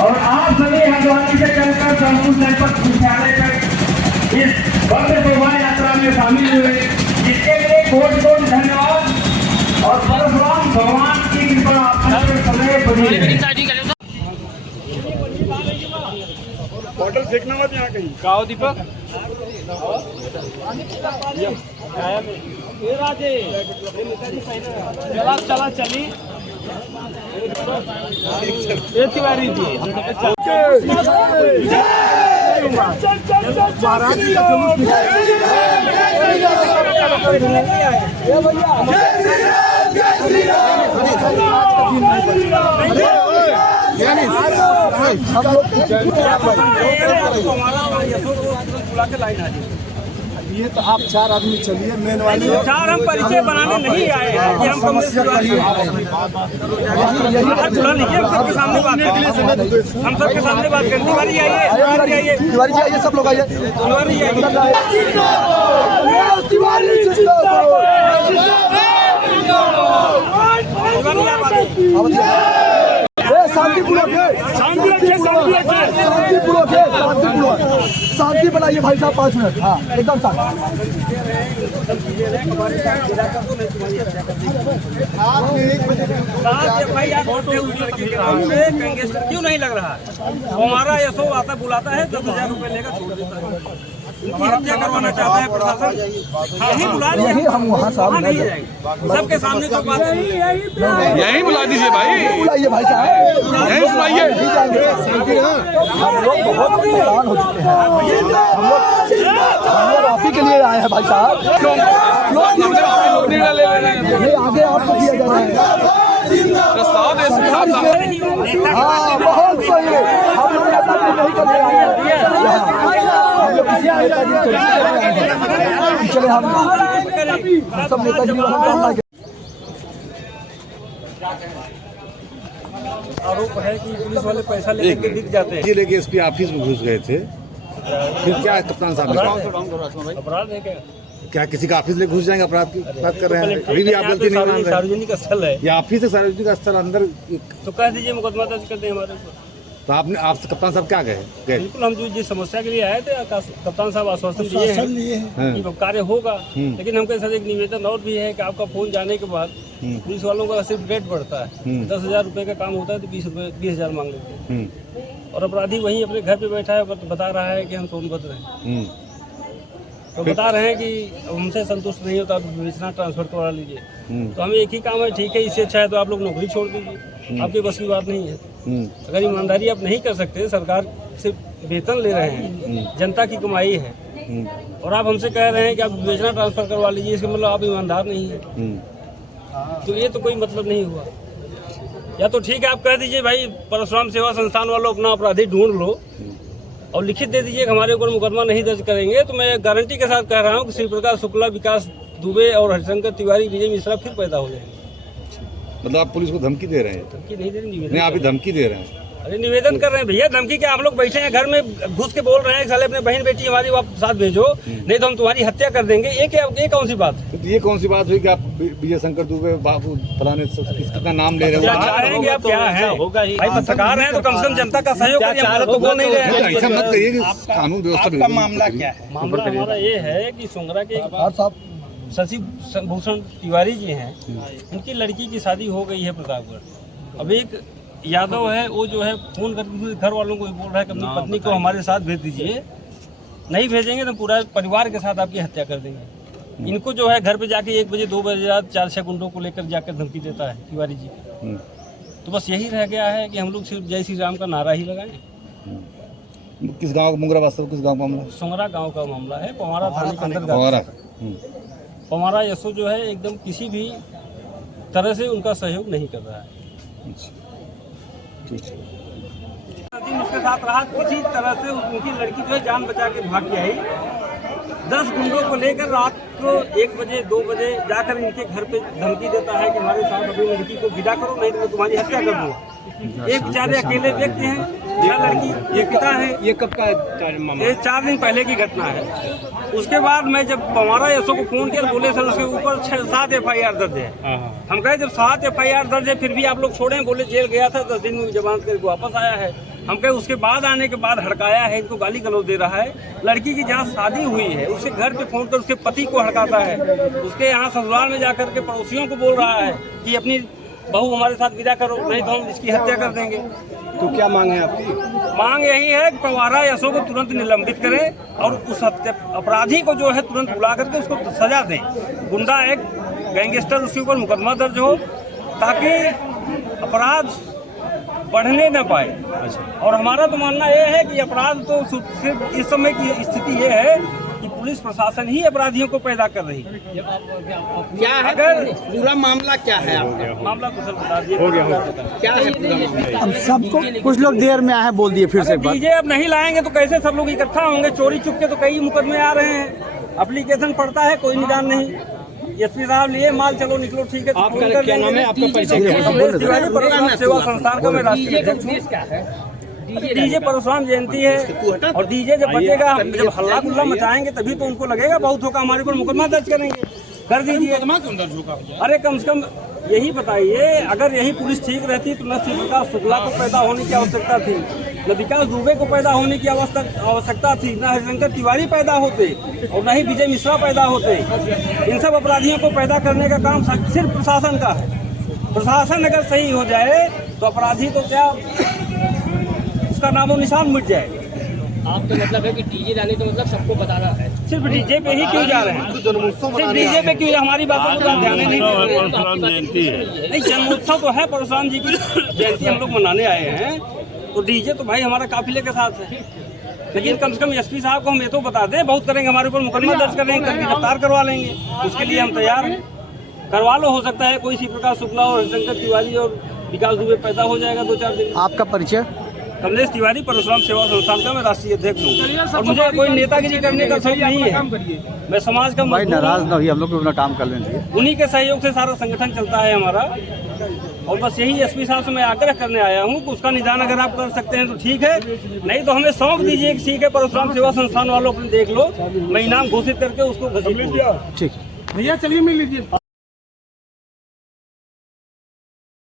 और आप सभी हल्द्वानी से चलकर संतुल जनपद मुख्यालय तक इस भव्य शोभा यात्रा में शामिल हुए, जिसके लिए कोटि कोटि धन्यवाद और परशुराम भगवान की कृपा आप सदैव बनी रहे। बॉटल फेंकना मत यहाँ कहीं। काओ दीपक ये राजे चला चला चली ये तिवारी जी ये तो आप 4 आदमी चलिए, मेन वाले 4 हम परिचय बनाने नहीं आए हैं कि हम समस्या सबके सामने बात करें। हम सबके सामने बात करें। तिवारी आइए, तिवारी जी आइए, सब लोग आइए। तिवारी आइए। शांति बनाइए भाई साहब, 5 मिनट। हाँ एकदम शांति। क्यों नहीं लग रहा? हमारा यशो आता बुलाता है, 10,000 रुपए लेकर छोड़ देता है। उनकी हत्या करवाना चाहता है प्रशासन, यही बुला यही हम वहाँ साहब नहीं जाएंगे। सबके सामने तो बात यही बुला दीजिए भाई, बुलाइए भाई साहब, यही सुनाइए। हम लोग बहुत हैरान हो चुके हैं। हम लोग आप ही के लिए आए हैं भाई साहब। नहीं आगे आपको किया जा रहा है। हाँ बहुत सही है। हम लोग नेताजी नहीं करने आए हैं, हम लोग किसी नेताजी को चले, हम सब नेताजी वाला आरोप है कि पुलिस वाले पैसा लेके दिख जाते हैं। लेके एसपी ऑफिस में घुस गए थे, फिर क्या कप्तान साहब अपराध है क्या किसी का ऑफिस लेके घुस जाएंगे? अपराध की बात कर रहे हैं, अभी भी आप गलती नहीं मान रहे। सार्वजनिक स्थल है, ये ऑफिस है सार्वजनिक स्थल, अंदर तो कह दीजिए मुकदमा दर्ज कर दें हमारे ऊपर। तो आप कप्तान साहब क्या गए? बिल्कुल, हम जो जिस समस्या के लिए आए थे कप्तान साहब आश्वासन दिए हैं कि कार्य होगा, लेकिन हमके साथ एक निवेदन और भी है कि आपका फोन जाने के बाद पुलिस वालों का सिर्फ रेट बढ़ता है। 10,000 रुपए का काम होता है तो 20,000 मांग लेते हैं, और अपराधी वहीं अपने घर पे बैठा है, बता रहा है कि हम सोनभद्र हैं। तो बता रहे हैं कि हमसे संतुष्ट नहीं होता, विवेचना ट्रांसफर करवा लीजिए। तो हमें एक ही काम है, ठीक है, इससे अच्छा है तो आप लोग नौकरी छोड़ दीजिए, आपकी बस की बात नहीं है। अगर ईमानदारी आप नहीं कर सकते, सरकार से वेतन ले रहे हैं, जनता की कमाई है, और आप हमसे कह रहे हैं कि आप विवेचना ट्रांसफर करवा लीजिए, इसका मतलब आप ईमानदार नहीं है। तो ये तो कोई मतलब नहीं हुआ। या तो ठीक है, आप कह दीजिए भाई परशुराम सेवा संस्थान वालों अपना अपराधी ढूंढ लो और लिखित दे दीजिए कि हमारे ऊपर मुकदमा नहीं दर्ज करेंगे, तो मैं गारंटी के साथ कह रहा हूँ कि श्री प्रकाश शुक्ला, विकास दुबे और हरिशंकर तिवारी, विजय मिश्रा फिर पैदा हो जाएंगे। मतलब आप पुलिस को धमकी दे रहे हैं? धमकी नहीं दे रहे, नहीं, आप धमकी दे रहे हैं। अरे निवेदन कर रहे हैं भैया, धमकी क्या? हम लोग बैठे हैं घर में घुस के बोल रहे हैं साले अपने बहन बेटी हमारी वापस साथ भेजो, नहीं तो हम तुम्हारी हत्या कर देंगे। ये कौन सी बात? तो ये कौन सी बात हुई कि आप विजय शंकर दुबे बाबू फलाने किसका नाम ले रहे हो? चाहेंगे आप क्या है भाई, पत्रकार हैं तो कम से कम जनता का सहयोग करिए, तो बोल नहीं रहे हैं। ऐसा मत कहिए कि कानून व्यवस्था मामला क्या है? मामला हमारा ये है कि सोंगरा के शशि भूषण तिवारी जी हैं, उनकी लड़की की शादी हो गई है प्रतापगढ़। अब एक यादव है, वो जो है फोन करके घर वालों को बोल रहा है कि अपनी पत्नी को हमारे साथ भेज दीजिए, नहीं भेजेंगे तो पूरा परिवार के साथ आपकी हत्या कर देंगे। इनको जो है घर पे जाके 1 बजे 2 बजे रात 4-6 गुंडों को लेकर जाकर धमकी देता है तिवारी जी। तो बस यही रह गया है कि हम लोग सिर्फ जय श्री राम का नारा ही लगाएं। किस गांव मुंगरा वास्तव किस गांव का मामला? सोंगरा गांव का मामला है, पवारा थाने के अंतर्गत। पवारा यशो जो है एकदम किसी भी तरह से उनका सहयोग नहीं कर रहा है। उसके साथ रहा, किसी तरह से उनकी लड़की जो है जान बचा के भाग के आई। 10 गुंडों को लेकर रात को 1 बजे 2 बजे जाकर इनके घर पे धमकी देता है कि हमारे साथ अपनी लड़की को विदा करो, नहीं तो मैं तुम्हारी हत्या कर दूंगा। एक बेचारे अकेले व्यक्ति हैं, 6 लड़की, ये पिता है। ये कब का मामला? ये 4 दिन पहले की घटना है। उसके बाद मैं जब पवारा एसओ को फोन किया, बोले सर उसके ऊपर 7 FIR दर्ज है। हम कहे जब 7 FIR दर्ज है फिर भी आप लोग छोड़े? बोले जेल गया था, 10 दिन में जमानत करके वापस आया है। हम कहे उसके बाद आने के बाद हड़काया है, इनको गाली गलौज दे रहा है। लड़की की जहाँ शादी हुई है उसके घर पे फोन कर उसके पति को हड़काता है, उसके यहाँ ससुराल में जाकर के पड़ोसियों को बोल रहा है कि अपनी बहू हमारे साथ विदा करो, नहीं तो हम इसकी हत्या कर देंगे। तो क्या मांग है आपकी? मांग यही है कि पवारा यशो को तुरंत निलंबित करें और उस अपराधी को जो है तुरंत बुला करके उसको सजा दें। गुंडा एक गैंगस्टर, उसके ऊपर मुकदमा दर्ज हो ताकि अपराध बढ़ने न पाए। और हमारा तो मानना यह है कि अपराध तो सिर्फ इस समय की स्थिति ये है कि पुलिस प्रशासन ही अपराधियों को पैदा कर रही है। क्या है अगर पूरा मामला क्या है आपका? मामला तो सर बता दिए क्या है पूरा मामला? हम सबको कुछ लोग देर में आए बोल दिए फिर से एक बार। डीजे अब नहीं लाएंगे तो कैसे सब लोग इकट्ठा होंगे? चोरी चुपके तो कई मुकदमे आ रहे हैं, एप्लीकेशन पड़ता है, कोई निदान नहीं। एसपी साहब लिए माल, चलो निकलो, ठीक है। आपका क्या नाम है? आपका परिचय? कमलेश तिवारी, परशुराम सेवा संस्थान का मैं राष्ट्रीय अध्यक्ष हूँ। डीजे परशुराम जयंती है और डीजे जब बजेगा, हम जब हल्ला गुल्ला मचाएंगे तभी तो उनको लगेगा बहुत होगा, हमारे ऊपर मुकदमा दर्ज करेंगे। कर दीजिए। अरे कम से कम यही बताइए, अगर यही पुलिस ठीक रहती तो न शिव प्रकाश शुक्ला को पैदा होने की आवश्यकता थी, न विकास दुबे को पैदा होने की आवश्यकता थी, न हरिशंकर तिवारी पैदा होते और न ही विजय मिश्रा पैदा होते। इन सब अपराधियों को पैदा करने का काम सिर्फ प्रशासन का है। प्रशासन अगर सही हो जाए तो अपराधी तो क्या, उसका नामो निशान मिट जाए। आपका मतलब है कि डीजे जाने तो मतलब सबको बताना है? सिर्फ डीजे पे ही क्यों जा रहे हैं? सिर्फ डीजे पे क्यों? हमारी बातों को ध्यान नहीं नहीं, जन्मोत्सव तो है, परशुराम जी की जयंती हम लोग मनाने आए हैं, तो डीजे तो भाई हमारा काफिले के साथ है। लेकिन कम से कम एसपी साहब को हम ये तो बता दें, बहुत करेंगे, हमारे ऊपर मुकदमा दर्ज करेंगे, करके गिरफ्तार करवा लेंगे, उसके लिए हम तैयार हैं। करवा लो, हो सकता है कोई शिव प्रकाश शुक्ला और हरिशंकर तिवारी और विकास दुबे पैदा हो जाएगा 2-4 दिन। आपका परिचय? कमलेश तिवारी, परशुराम सेवा संस्थान का मैं राष्ट्रीय अध्यक्ष हूँ और मुझे कोई नेतागिरी करने का शौक नहीं है। मैं समाज का भाई नाराज ना हुई, हम लोग भी अपना काम कर लेंगे। उन्हीं के सहयोग से सारा संगठन चलता है हमारा। और बस यही एसपी साहब से मैं आग्रह करने आया हूँ कि उसका निदान अगर आप कर सकते हैं तो ठीक है, नहीं तो हमें सौंप दीजिए कि ठीक है परशुराम सेवा संस्थान वालों को देख लो, मैं इनाम घोषित करके उसको घसीट लूंगा। ठीक है भैया चलिए मिल लीजिए।